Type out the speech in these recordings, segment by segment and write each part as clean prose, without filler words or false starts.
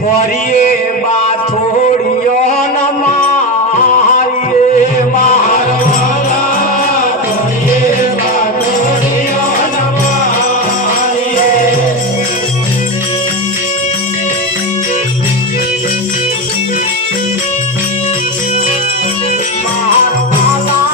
ફરીએ બાથોડીઓ નમાવીએ મારવાલા ફરીએ બાથોડીઓ નમાવીએ મારવાલા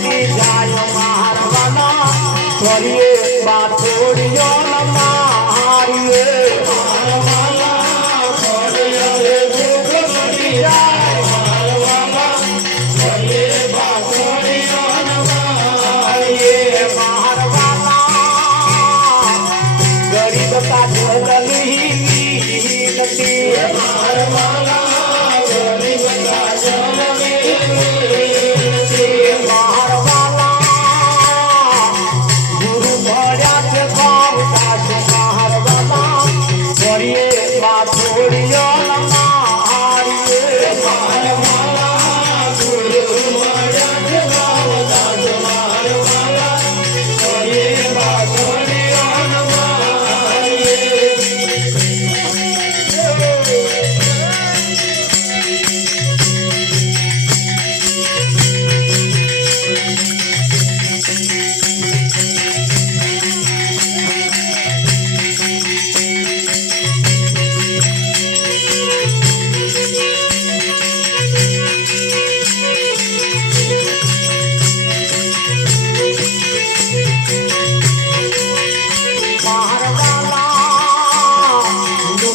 પતી જાય મારવાના કરીએ બાથોડીઓ મારીએ મારવાના કરીએ દુઃખ પતી જાય મારવાના કરીએ બાથોડીઓ મારીએ મારવાના ગરીબ કાજલની નથી મારવાના ગરીબ કાજલની ગુરુ ભર્યા છે ભાવતા છે મારવાના કરીએ બાથોડીઓ મારીએ મારવાના ગુરુ ભર્યા છે ભાવતા છે મારવાના કરીએ બાથોડીઓ મારીએ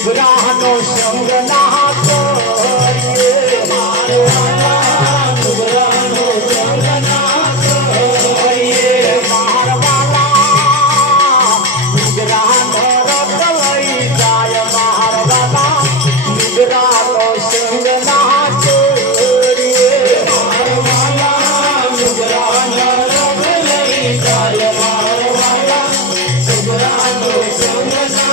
નુગરાનો સંગ ના કરીએ મારવાના નુગરાનો સંગ ના કરીએ મારવાના નુગરાનો રત લઈ જાય મારવાના નુગરાનો સંગ ના કરીએ મારવાના નુગરાનો રત લઈ જાય મારવાના નુગરાનો સંગ ના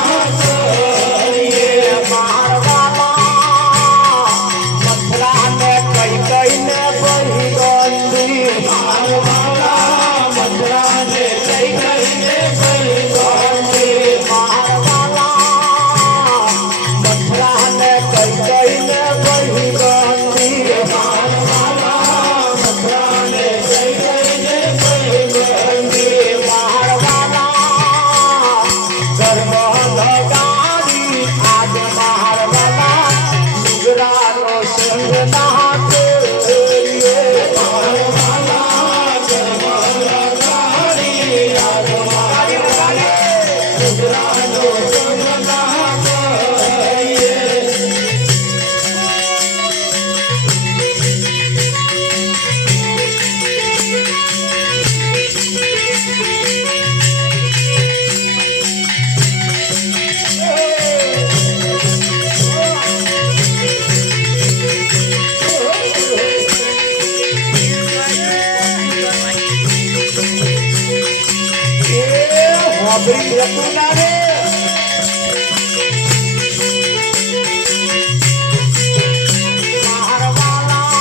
વાપરી જતું ના રે મારવાના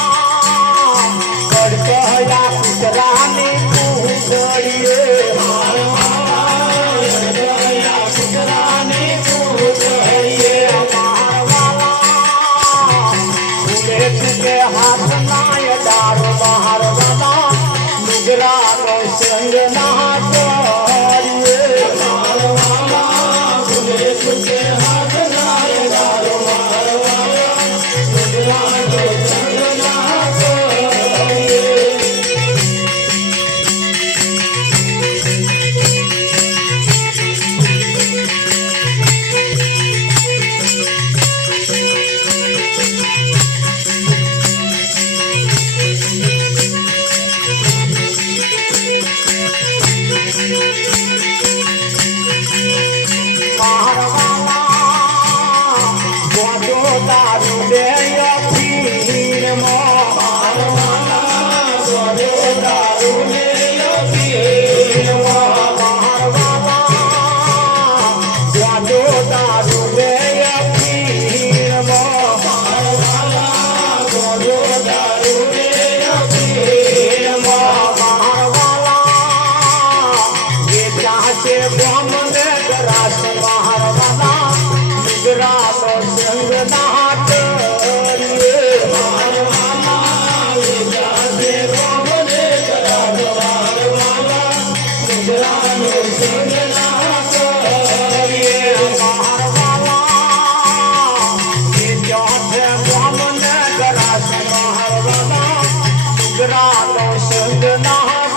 કડકયા કૂતરાની કૂતરીએ મારવાના કડકયા કૂતરાની કૂતરીએ મારવાના ઉલે કે હાથ નાય ડાર મારવાના નુગરાનો સંગ ના સંગ ના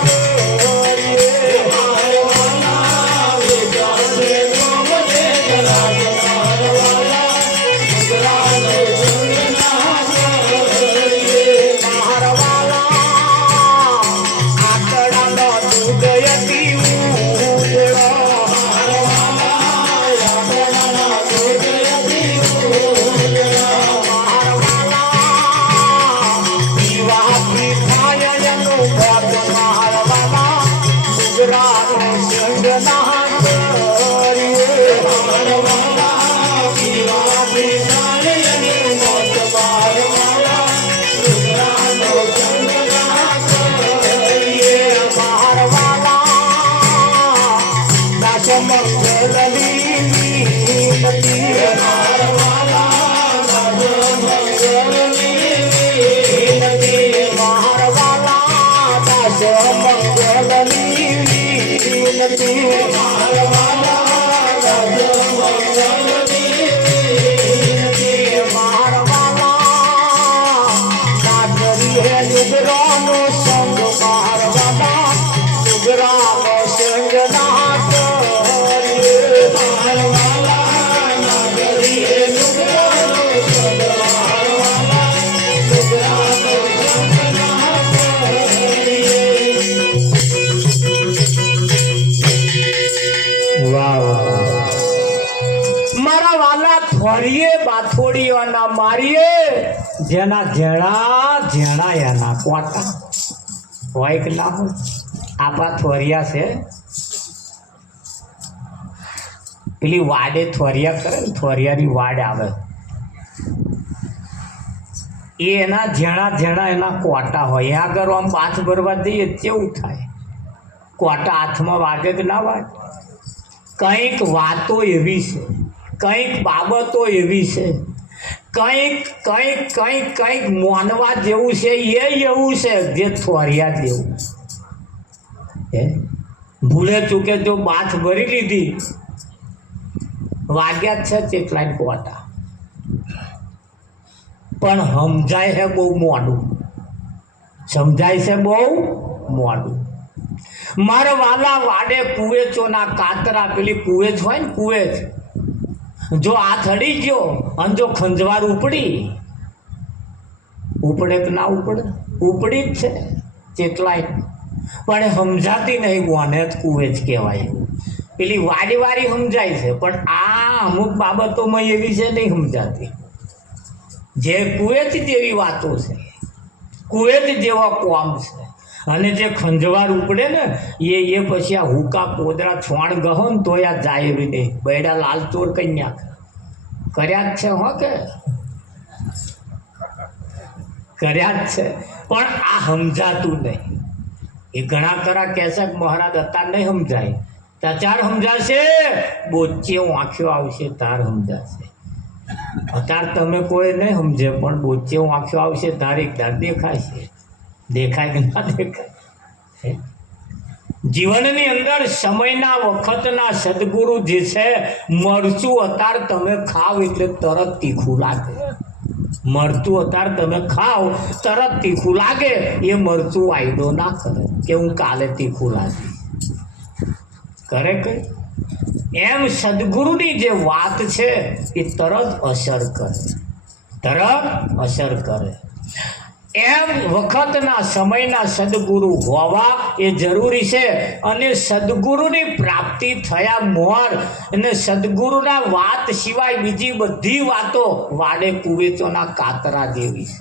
મંગલની વિનતી મારા વાલા મંગલની વિનતી મારા વાલા ના કરીએ નુગરાનો સંગ મારા વાલા નુગરાનો સંગ ના કરીએ મારા વાલા ના કરીએ નુગરાનો સંગ મારા વાલા નુગરાનો સંગ ના કરીએ. વાહ મારા વાલા થોડીએ બાથોડીઓના મારીએ જેના ઝેણા ઝેણા એના કોટા હોય કે ના હોય. આપા થોરિયા છે પેલી વાડે થોરિયા કરે ને થોરિયાની વાડ આવે એ એના ઝેણા ઝેણા એના કોટા હોય. આગળ આમ પાથ ભરવા દઈએ કેવું થાય? કોટા હાથમાં વાગે કે ના વાગે? કંઈક વાતો એવી છે, કંઈક બાબતો એવી છે, કંઈક કંઈક કંઈક કંઈક માનવા જેવું છે. એ એવું છે જે થોરિયા જેવું હે. ભૂલે ચૂકે જો બાથ ભરી લીધી વાગ્યા જ છે કેટલાય કોટા પણ સમજાય છે બહુ મોડું, સમજાય છે બહુ મોડું. મારા વાલા વાડે કુવેચોના કાતરા પેલી કુવેચ હોય ને કુવેચ જો હાથ અડી ગયો અને જો ખંજવાર ઉપડી કે ના ઉપડે? ઉપડી જ છે કેટલાય પણ સમજાતી નહીં. કોને જ કુવેચ કહેવાય? પેલી વાડી વારી સમજાય છે પણ આ અમુક બાબતોમાં એવી છે નહીં સમજાતી. જે કુવેચ જેવી વાતો છે, કુવેચ જેવા કોમ છે. અને જે ખંજવાર ઉપડે ને એ પછી આ હુકા પોદરા છોણ ગહો ને તો આ જાય એવી નહીં. બૈડા લાલ ચોર કઈ નાખે કર્યા જ છે હો કે કર્યા જ છે પણ આ સમજાતું નહીં. એ ઘણા ખરા કહેશે કે મહારાજ અત્યારે નહીં સમજાય. ચાર સમજાશે બોચે આંખ્યો આવશે તાર સમજાશે. અત્યારે તમે કોઈ નહીં સમજે પણ બોચે આંખ્યો આવશે તારે તાર દેખાશે. દેખાય કે ના દેખાય? જીવનની અંદર સમયના વખતના સદગુરુ જે છે મરચું અત્યારે તમે ખાવ એટલે તરત તીખું લાગે. મરચું અત્યારે તમે ખાવ તરત તીખું લાગે. એ મરચું વાયદો ના કરે કે હું કાલે તીખું લાગે કરે કઈ. એમ સદગુરુની જે વાત છે એ તરત અસર કરે, તરત અસર કરે. એમ વખતના સમયના સદગુરુ હોવા એ જરૂરી છે. અને સદગુરુની પ્રાપ્તિ થયા મોર અને સદગુરુના વાત સિવાય બીજી બધી વાતો વાડે કુવેચોના કાતરા જેવી છે.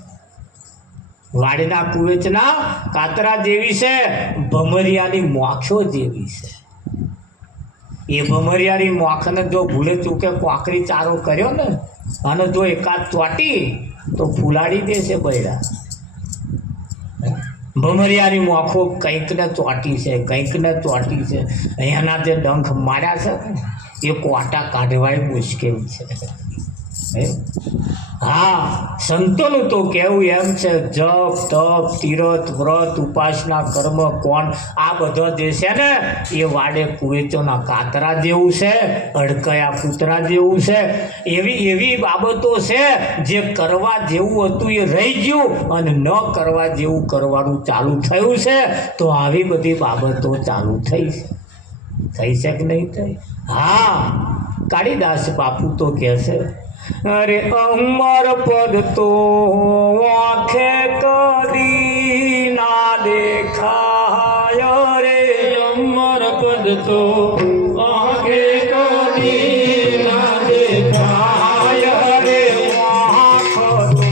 વાડના કુવેચના કાતરા જેવી છે. ભમરિયાની મોખો જેવી છે. એ ભમરિયાની મોખને જો ભૂલે ચૂકે કોકરી ચારો કર્યો ને અને જો એકાદ ચોટી તો ફૂલાડી દેશે બૈરા. ભમરિયાની મોખો કંઈકને ચોટી છે, કંઈકને ચોટી છે. અહીંયાના જે ડંખ માર્યા છે એ કોટા કાઢવાય મુશ્કેલ છે. હા સંતોનું તો કહેવું એમ છે જપ તપ તીરથ વ્રત ઉપાસના કર્મ કોણ આ બધો જે છે ને એ વાડે કુવેચોના કાતરા જેવું છે, અડકયા કૂતરા જેવું છે. એવી બાબતો છે જે કરવા જેવું હતું એ રહી ગયું અને ન કરવા જેવું કરવાનું ચાલુ થયું છે. તો આવી બધી બાબતો ચાલુ થઈ છે કે નહીં થઈ? હા કાળીદાસ બાપુ તો કહે છે અરે અમર પદ તો આંખે કદી ના દેખાય રે. અમર પદ તો આંખે કદી ના દેખાય રે. આંખ તો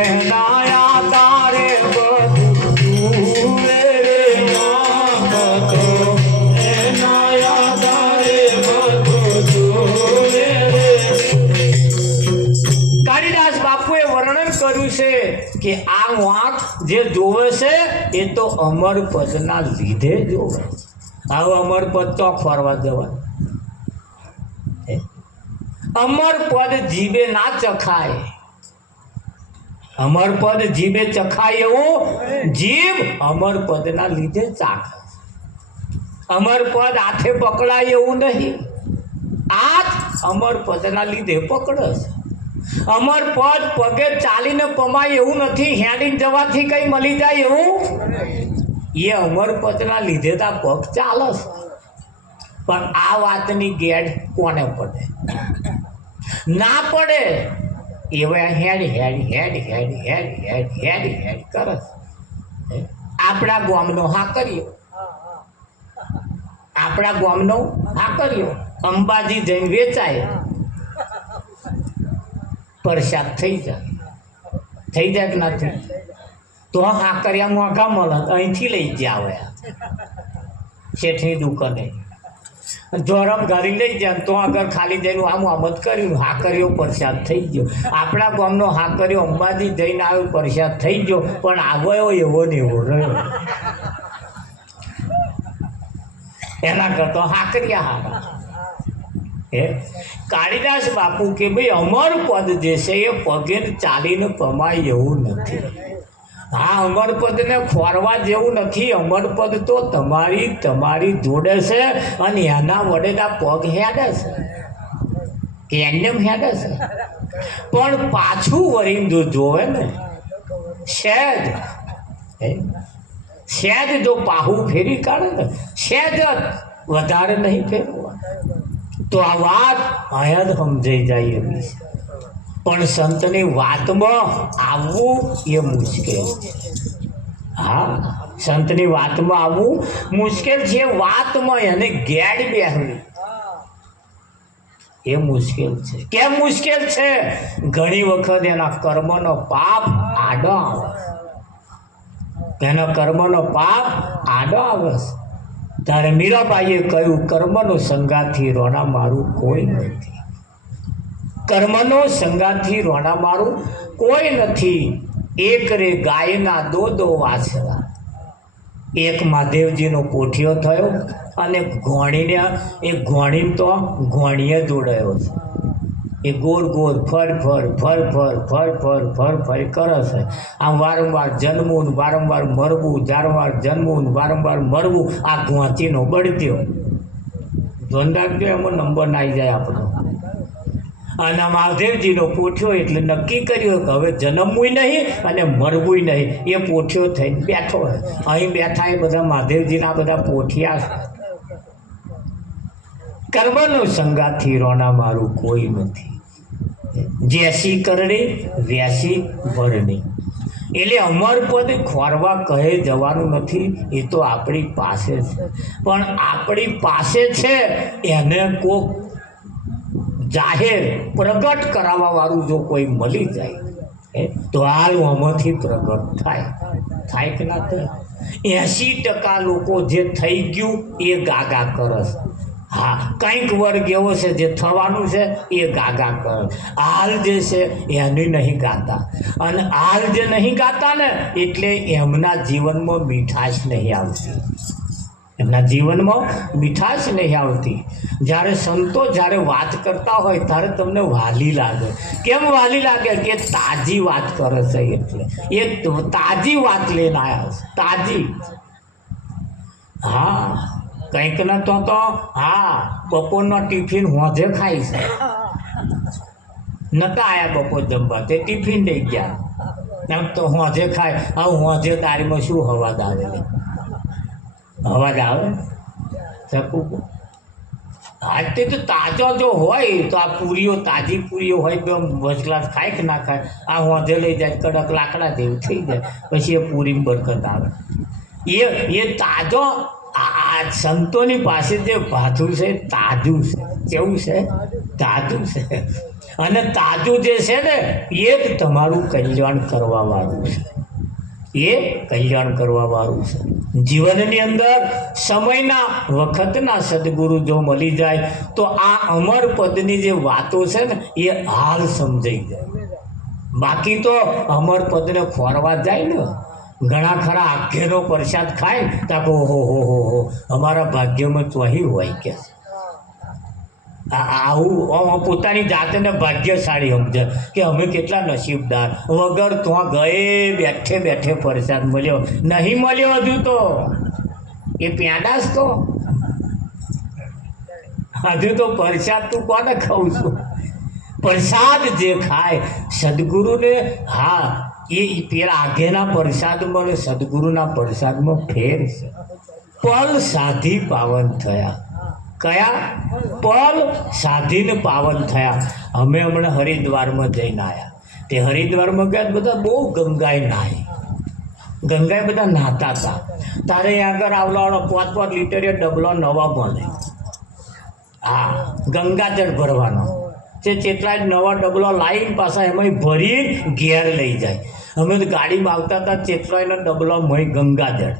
એના આધારે બધું રે. આંખ તો એના આધારે બધું રે. કાળીદાસ બાપુએ વર્ણન કર્યું છે કે આ વાંક જે જોવે છે એ તો અમર પદના લીધે જોવે. હવે અમર પદ તો ફરવા જવાય. અમર પદ જીવે ના ચખાય. અમર પદ જીભે ચખાય એવું જીભ અમર પદના લીધે ચાખે. અમર પદ હાથે પકડાય એવું નહીં, હાથ અમર પદના લીધે પકડે છે. અમર પદ પગે ચાલીને પમાય એવું નથી, હેડીને જવાથી કઈ મળી જાય એવું એ અમર પદના લીધે તો આ પગ ચાલે છે. પણ આ વાતની ગેડ કોને પડે? ના પડે એવા હેડ હેડ હેડ હેડ હેડ હેડ હેડ હેડ કરે. આપણા ગામનો હા કર્યો, આપણા ગામનો હા કર્યો અંબાજી જઈને વેચાય, પ્રસાદ થઈ જાય કે નથી? તો હા કર્યા મોંઘા મળે, અહીંથી લઈ ગયા આવે શેઠની દુકાને જોરમ ઘરી લઈ જાય તો આગળ ખાલી જઈને આમ જ કર્યું, હા કર્યો પ્રસાદ થઈ ગયો. આપણા ગામનો હા કર્યો અંબાજી જઈને આવ્યો પ્રસાદ થઈ ગયો, પણ આવ્યો એવો ને એવો રહ્યો. એના કરતો હા કર્યા હારા. કાળીદાસ બાપુ કે ભાઈ અમર પદ જે છે એ પગે ચાલીને પમાય એવું નથી. હા, અમર પદને ખોરવા જેવું નથી. અમર પદ તો તમારી જોડે છે અને એના વડે પગ હેડે છે કે એમને હેડે છે. પણ પાછું વળીને જો જોવે ને સહેજ જો પાહું ફેરી કાઢે ને સહેજ જ, વધારે નહીં ફેરવા, તો આ વાત અહીંયા જ સમજાઈ જાય એવી છે. પણ સંતની વાતમાં આવવું એ મુશ્કેલ છે. હા, સંતની વાતમાં આવવું મુશ્કેલ છે. વાતમાં એને ગેડ બેહવી એ મુશ્કેલ છે. કેમ મુશ્કેલ છે? ઘણી વખત એના કર્મનો પાપ આડો આવે, એના કર્મનો પાપ આડો આવે. ત્યારે મીરાબાઈએ કહ્યું, કર્મનો સંગાથી રોણા મારું કોઈ નથી. કર્મનો સંગાથી રોણા મારું કોઈ નથી. એક રે ગાયના દો વાછરા. એક મહાદેવજીનો પોઠિયો થયો અને ઘોણીને તો ઘોણીએ જોડાયો છે. એ ગોળ ગોળ ફર કરે છે. આમ વારંવાર જન્મવું, વારંવાર મરવું, વારંવાર જન્મવું, વારંવાર મરવું. આ ઘોંચીનો બળત્યો ધોન રાખજો, એમાં નંબર ના આવી જાય આપણો. અને મહાદેવજીનો પોઠ્યો એટલે નક્કી કર્યું કે હવે જન્મવું નહીં અને મરવું નહીં. એ પોઠ્યો થઈને બેઠો હોય. અહીં બેઠા એ બધા મહાદેવજીના બધા પોઠિયા. કર્મનો સંગાથી રોના મારું કોઈ નથી. જેસી કરણી વેસી ભરણી. એટલે અમર પદ ખોરવા કહે જવાનું નથી. એ તો આપણી પાસે છે, પણ આપણી પાસે છે એને કોક જાહેર પ્રગટ કરાવવા વાળું જો કોઈ મળી જાય તો હાલ આમાંથી પ્રગટ થાય કે ના થાય? 80% લોકો જે થઈ ગયું એ ગાગા કરસ. હા, કંઈક વર્ગ એવો છે જે થવાનું છે એ ગાગા કરે. હાલ જે છે એની નહીં ગાતા, અને હાલ જે નહીં ગાતા ને એટલે એમના જીવનમાં મીઠાશ નહીં આવતી. એમના જીવનમાં મીઠાશ નહીં આવતી. જ્યારે સંતો જ્યારે વાત કરતા હોય ત્યારે તમને વાલી લાગે. કેમ વાલી લાગે? કે તાજી વાત કરે છે, એટલે એ તાજી વાત લઈને આવ્યા છે, તાજી. હા, કંઈક ને તો હા, બપોરનો ટિફિન હોજે ખાઈ છે. નતા આયા બપોર જમવા, તે ટિફિન લઈ ગયા. એમ તો હોજે ખાય. હવે હોજે તારીમાં શું હવાદ આવે? અવાજ આવે શકું? આજ તે તો તાજો જો હોય તો આ પૂરીઓ, તાજી પૂરીઓ હોય તો ફર્સ્ટ ક્લાસ ખાય કે ના ખાય? આ હોંધે લઈ જાય, કડક લાકડા જેવું થઈ જાય, પછી એ પૂરીમાં બરકત આવે. એ તાજો આ સંતોની પાસે જે ભાથું છે તાજું છે. કેવું છે? તાજું છે. અને તાજું જે છે ને એ જ તમારું કલ્યાણ કરવા વાળું છે. એ કલ્યાણ કરવા વાળું છે. જીવનની અંદર સમયના વખતના સદગુરુ જો મળી જાય તો આ અમર પદની જે વાતો છે ને એ હાલ સમજાઈ જાય. બાકી તો અમર પદને ખોરવા જાય ને ઘણા ખરા આખેનો પ્રસાદ ખાય તો હો અમારા ભાગ્યમાં તો અહીં હોય કે આવું પોતાની જાતને ભાગ્યશાળી સમજે કે અમે કેટલા નસીબદાર, વગર તો ગયે બેઠે બેઠે પ્રસાદ મળ્યો. નહીં મળ્યો હજુ તો એ પ્યાદાસ તો હજુ તો પ્રસાદ તું કોને ખાઉં છું? પ્રસાદ જે ખાય સદગુરુને, હા એ પેલા આગેના પ્રસાદમાં ને સદગુરુના પ્રસાદમાં ફેર છે. પલ સાધી પાવન થયા. કયા પલ સાધીને પાવન થયા? અમે હમણાં હરિદ્વારમાં જઈને આવ્યા. તે હરિદ્વારમાં ગયા બધા બહુ ગંગાએ નાહી, ગંગાએ બધા નાહતા હતા. તારે આગળ આવલાવાળો 5-5 લીટર ડબલો નવા મળે. હા, ગંગાજળ ભરવાનો તે કેટલાય નવા ડબલો લાવીને પાછા એમાં ભરી ઘેર લઈ જાય. અમે તો ગાડીમાં આવતા હતા, ચેટલાયનો ડબલો મય ગંગાજળ.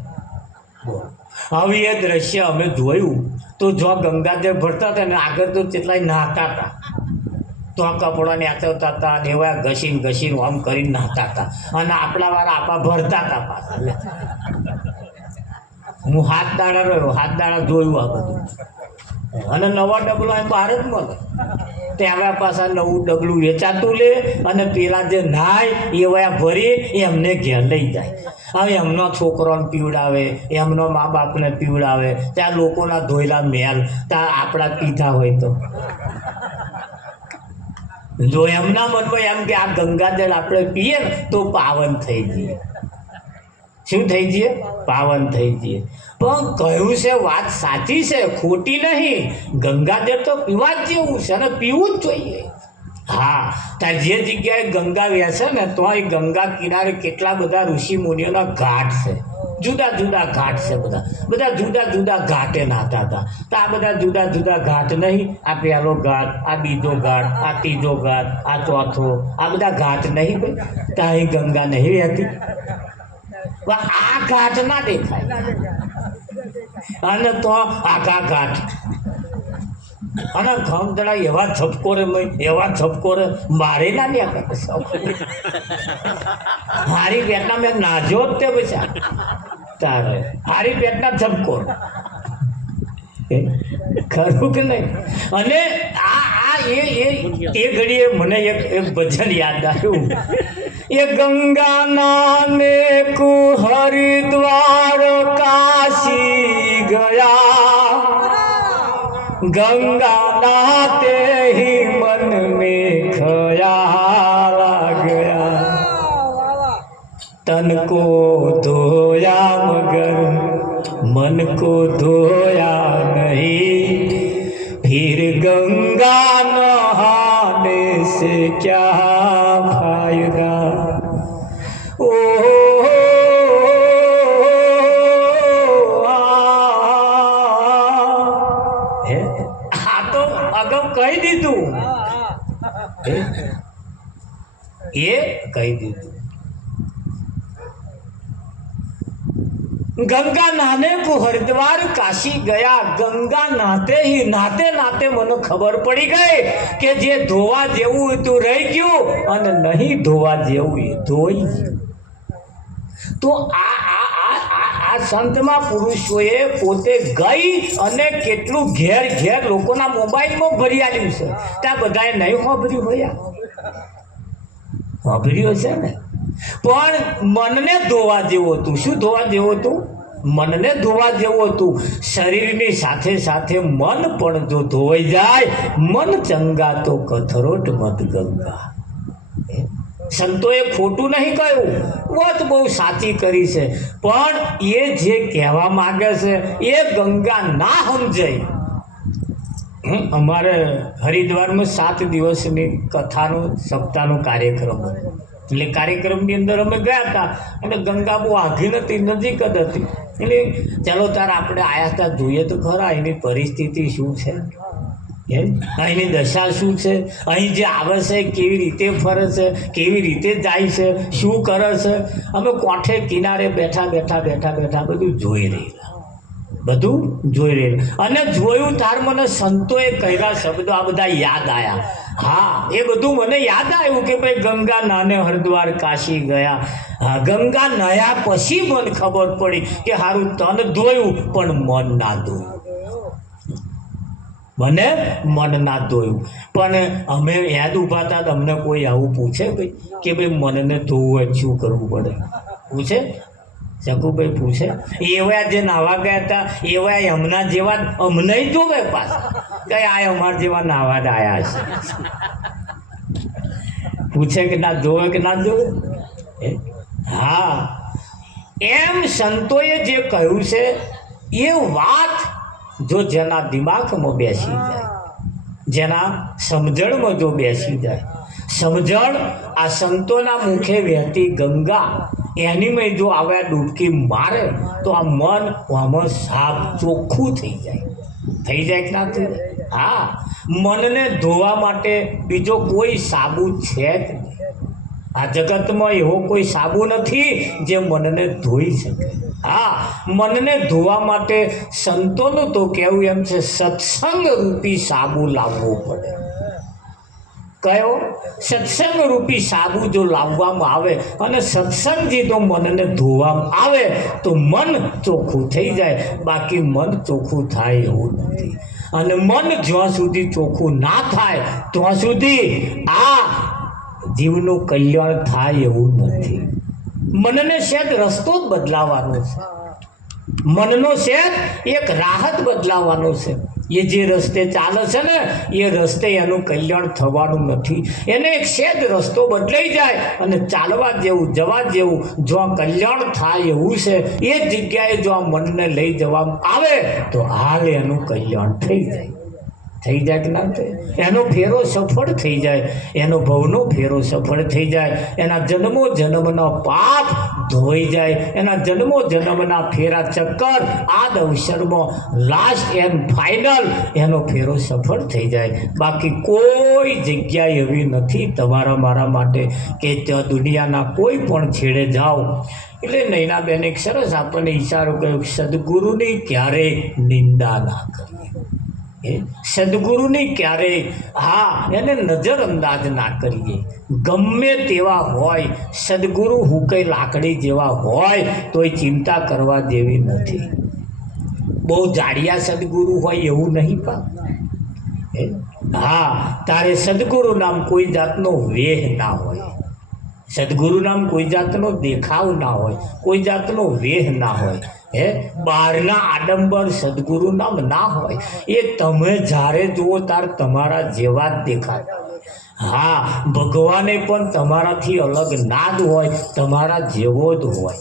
હવે એ દ્રશ્ય અમે જોયું તો જો ગંગાજળ ભરતા હતા ને આગળ તો કેટલાય નાહતા હતા, તો આ કપડાં નેચવતા હતા ને એવા ઘસીને ઘસીને આમ કરીને નાહતા હતા, અને આપણા વાળા આપા ભરતા હતા પાછા. હું હાથ દાડા રહ્યો, હાથ દાડા જોયું આ બધું. અને નવા ડબલા એમ બહાર જ મળે. ત્યાં પાછા નવું ડબલું વેચાતું લે અને પેલા જે નાય એ વયા ભરી એમને ઘેર લઈ જાય. હવે એમનો છોકરોને પીવડાવે, એમનો મા બાપને પીવડાવે, ત્યાં લોકોના ધોયેલા મેલ ત્યાં આપણા પીધા હોય તો જો એમના મનમાં એમ કે આ ગંગાજળ આપણે પીએ ને તો પાવન થઈ જઈએ. શું થઈ જઈએ? પાવન થઈ જઈએ. પણ કહ્યું છે વાત સાચી છે, ખોટી નહીં. ગંગાજળ તો પીવા જ જેવું છે અને પીવું જ જોઈએ. હા, ત્યાં જે જગ્યાએ ગંગા વહેશે ને તો એ ગંગા કિનારે કેટલા બધા ઋષિ મુનિઓના ઘાટ છે, જુદા જુદા ઘાટ છે. બધા જુદા જુદા ઘાટે નાહતા હતા. તો આ બધા જુદા જુદા ઘાટ નહીં, આ પહેલો ઘાટ, આ બીજો ઘાટ, આ ત્રીજો ઘાટ, આ ચોથો, આ બધા ઘાટ નહીં ભાઈ. ત્યાં અહીં ગંગા નહીં રહેતી. આ ઘાટ ના દેખાય અને તો આખા ઘાટ અને ખમદડા એવા છપકોરે એવા છપકોરે મારે ના લ્યા. હારી પેટના મેં નાજો જ તે પૈસા તારે હારી પેટના છપકોર ખરું કે નહીં. અને એ ઘડીએ મને એક ભજન યાદ આવ્યું. એ ગંગા નામે કુ હરિદ્વાર કાશી ગયા, गंगा नहाते ही मन में ख्याल आ गया, तन को धोया मगर मन को धोया नहीं, फिर गंगा नहाने से क्या फायदा। ओ કહી દીધું, એ કહી દીધું. गंगा नहाने को हरिद्वार काशी गया, गंगा नहाते ही नाते नाते મને ખબર પડી ગઈ કે જે ધોવા જેવું હતું રહી ગયું અને નહીં ધોવા જેવું એ ધોઈ. તો આ સંતમાં પુરુષોએ પોતે ગઈ અને કેટલું ઘેર ઘેર લોકોના મોબાઈલમાં ભરી આવ્યું છે. ત્યાં બધાએ નહીં વાપર્યું ભૈયા, વાપર્યું છે ને. પણ મનને ધોવા જેવું હતું. શું ધોવા જેવું હતું? મનને ધોવા જેવું હતું. શરીરની સાથે સાથે મન પણ જો ધોવાઈ જાય, મન ચંગા તો કથરોટ મત ગંગા. સંતોએ ખોટું નહીં કહ્યું, વાત બહુ સાચી કરી છે. પણ એ જે કહેવા માગે છે એ ગંગા ના સમજાય. અમારે હરિદ્વારમાં 7 દિવસની કથાનો સપ્તાહનો કાર્યક્રમ હતો. એટલે કાર્યક્રમની અંદર અમે ગયા હતા અને ગંગા બહુ આઘી નથી, નજીક જ હતી. એટલે ચાલો તાર આપણે આવ્યા હતા, જોઈએ તો ખરા એની પરિસ્થિતિ શું છે, અહીંની દશા શું છે, અહીં જે આવે છે કેવી રીતે ફરે છે, કેવી રીતે જાય છે, શું કરે છે. અમે કોઠે કિનારે બેઠા બેઠા બેઠા બેઠા બધું જોઈ રહેલા, બધું જોઈ રહેલા. અને જોયું તાર મને સંતોએ કહેલા શબ્દો આ બધા યાદ આવ્યા. હા, એ બધું મને યાદ આવ્યું કે ભાઈ ગંગા નાને હરિદ્વાર કાશી ગયા. હા, ગંગા નયા પછી મને ખબર પડી કે સારું તન ધોયું પણ મન ના ધોયું. મને મન ના ધોયું. પણ અમે યાદ ઊભા હતા, અમને કોઈ આવું પૂછે ભાઈ કે ભાઈ મનને ધોવું હોય શું કરવું પડે? પૂછે? શકુભાઈ પૂછે? એવા જે નાવા ગયા હતા એવા એમના જેવા અમને જોવે પાછા કઈ આ અમારા જેવા નાવા જ આવ્યા છે. પૂછે કે ના જોવે કે ના જોવે? હા, એમ સંતોએ જે કહ્યું છે એ વાત જો જેના દિમાગમાં બેસી જાય, જેના સમજણમાં જો બેસી જાય, સમજણ આ સંતોના મુખે વહેતી ગંગા એનીમાં જો આવ્યા ડૂબકી મારે તો આ મન આમાં સાફ ચોખ્ખું થઈ જાય કે ના થઈ જાય? હા, મનને ધોવા માટે બીજો કોઈ સાબુ છે જ નહીં. આ જગતમાં એવો કોઈ સાબુ નથી જે મનને ધોઈ શકે. હા, મનને ધોવા માટે સંતોનું તો કહેવું એમ છે સત્સંગ રૂપી સાબુ લાવવો પડે. કયો? સત્સંગ રૂપી સાબુ જો લાવવામાં આવે અને સત્સંગથી તો મનને ધોવામાં આવે તો મન ચોખ્ખું થઈ જાય. બાકી મન ચોખ્ખું થાય એવું નથી. અને મન જ્યાં સુધી ચોખ્ખું ના થાય ત્યાં સુધી આ જીવનું કલ્યાણ થાય એવું નથી. મનને શેદ રસ્તો જ બદલાવાનો છે. મનનો શેદ એક રાહત બદલાવાનો છે. એ જે રસ્તે ચાલે છે ને એ રસ્તે એનું કલ્યાણ થવાનું નથી. એને એક શેદ રસ્તો બદલાઈ જાય અને ચાલવા જેવું, જવા જેવું, જો કલ્યાણ થાય એવું છે એ જગ્યાએ જો આ મનને લઈ જવામાં આવે તો હાલ એનું કલ્યાણ થઈ જાય કે ના થાય? એનો ફેરો સફળ થઈ જાય, એનો ભવનો ફેરો સફળ થઈ જાય, એના જન્મો જન્મના પાપ ધોઈ જાય, એના જન્મો જન્મના ફેરા ચક્કર આદ અવસરમાં લાસ્ટ એન્ડ ફાઇનલ એનો ફેરો સફળ થઈ જાય. બાકી કોઈ જગ્યા એવી નથી તમારા મારા માટે કે ત્યાં દુનિયાના કોઈ પણ છેડે જાઓ. એટલે નૈનાબેન એક સરસ આપણને ઈશારો કહ્યો, સદગુરુની ક્યારેય નિંદા ના કરીએ. સદગુરુની ક્યારેય એને નજરઅંદાજ ના કરીએ. ગમે તેવા હોય સદગુરુ હુકઈ લાકડી જેવા હોય તોય ચિંતા કરવા જેવી નથી. બહુ જાડિયા સદગુરુ હોય એવું નહીં પા. હા, તારે સદગુરુ નામ કોઈ જાતનો વેહ ના હોય, સદગુરુ નામ કોઈ જાતનો દેખાવ ના હોય, કોઈ જાતનો વેહ ના હોય. બહારના આડંબર સદગુરુ નામ ના હોય. એ તમે જ્યારે જુઓ ત્યારે તમારા જેવા જ દેખાતા હોય. હા, ભગવાને પણ તમારાથી અલગ ના જ હોય, તમારા જેવો જ હોય.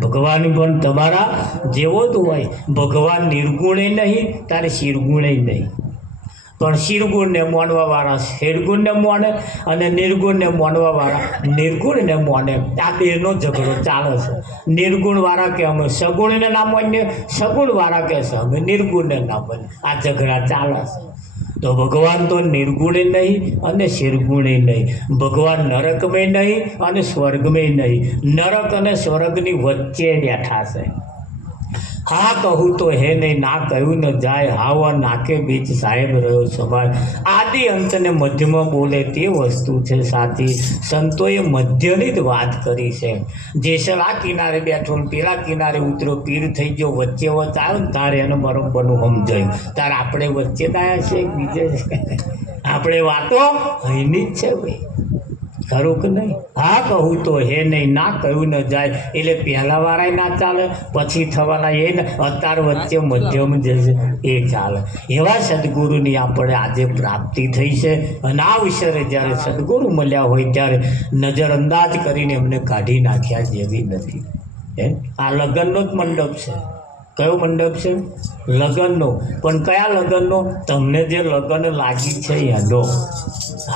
ભગવાન પણ તમારા જેવો જ હોય. ભગવાન નિર્ગુણે નહીં તારે શિરગુણે નહીં. પણ શિરગુણને માનવાવાળા શિરગુણને માને અને નિર્ગુણને માનવાવાળા નિર્ગુણને માને. આ બેનો ઝઘડો ચાલે છે. નિર્ગુણવાળા કે અમે સગુણને ના માનીએ, સગુણવાળા કે છે અમે નિર્ગુણને ના માનીએ. આ ઝઘડા ચાલે છે. તો ભગવાન તો નિર્ગુણે નહીં અને શિરગુણે નહીં. ભગવાન નરકમાં નહીં અને સ્વર્ગમાં નહીં. નરક અને સ્વર્ગની વચ્ચે બેઠા છે. હા કહું તો હે નહીં, ના કહ્યું ન જાય. હાવા નાકે બીચ સાહેબ રહ્યો સમાજ. આદિ અંતને મધ્યમાં બોલે તે વસ્તુ છે સાચી. સંતોએ મધ્યની જ વાત કરી છે. જેસલ આ કિનારે બેઠો ને પેલા કિનારે ઉતરો, પીર થઈ ગયો, વચ્ચે વચ્ચ આવ્યો ને તારે એને બરોબરનું સમજાયું. તારે આપણે વચ્ચે જ આવ્યા છે બીજે આપણે વાતો અહીંની જ છે ભાઈ, ખરું કે નહીં? હા કહું તો હે નહીં, ના કહ્યું ન જાય. એટલે પહેલાં વાળાય ના ચાલે, પછી થવાના એ ને અત્યાર વચ્ચે મધ્યમ જે છે એ ચાલે. એવા સદગુરુની આપણે આજે પ્રાપ્તિ થઈ છે. અને આ વિષୟରେ જ્યારે સદગુરુ મળ્યા હોય ત્યારે નજરઅંદાજ કરીને એમને કાઢી નાખ્યા જેવી નથી. આ લગ્નનો જ મંડપ છે. કયો મંડપ છે? લગ્નનો. પણ કયા લગ્નનો? તમને જે લગ્ન લાગી છે એનો.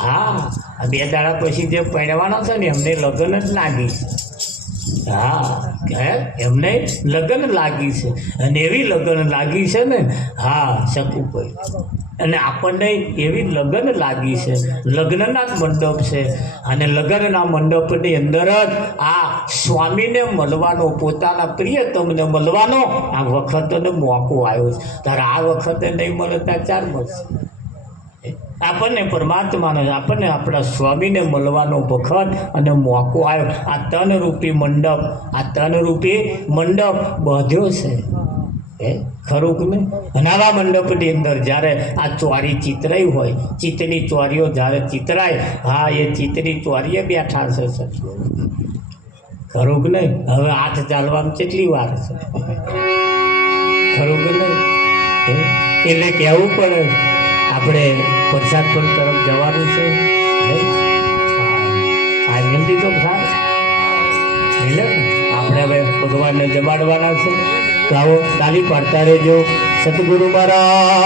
હા, 2 દાડા પછી જે પહેરવાના છે ને એમને લગ્ન જ લાગી છે. હા, એમને લગ્ન લાગી છે અને એવી લગ્ન લાગી છે ને. હા શકુભાઈ, અને આપણને એવી લગ્ન લાગી છે. લગ્નના જ મંડપ છે અને લગ્નના મંડપની અંદર જ આ સ્વામીને મળવાનો, પોતાના પ્રિયતમને મળવાનો આ વખતનો મોકો આવ્યો છે. ત્યારે આ વખતે નહીં મળે ત્યાં 4 મળશે. આપણને પરમાત્માને, આપણને આપણા સ્વામીને મળવાનો વખત અને મોકો આવ્યો. આ તનરૂપી મંડપ, આ તનરૂપી મંડપ બાંધ્યો છે. હે ખરું કે નહીં? અને આવા મંડપની અંદર જ્યારે આ ચોરી ચિતરાઈ હોય, ચિત્તની ચોરીઓ જ્યારે ચિતરાય, હા એ ચિત્તની ચોરીએ બેઠા છે સખીઓ. ખરું કે નહીં? હવે હાથ ચાલવામાં કેટલી વાર છે? ખરું કે નહીં? એટલે કહેવું પડે આપણે પ્રસાદ પણ તરફ જવાનું છે. આ જલ્દી તો સારું એટલે આપણે હવે ભગવાનને જમાડવાના છે. તો આવો તાલી પાડતા રહેજો. સતગુરુ મહારાજ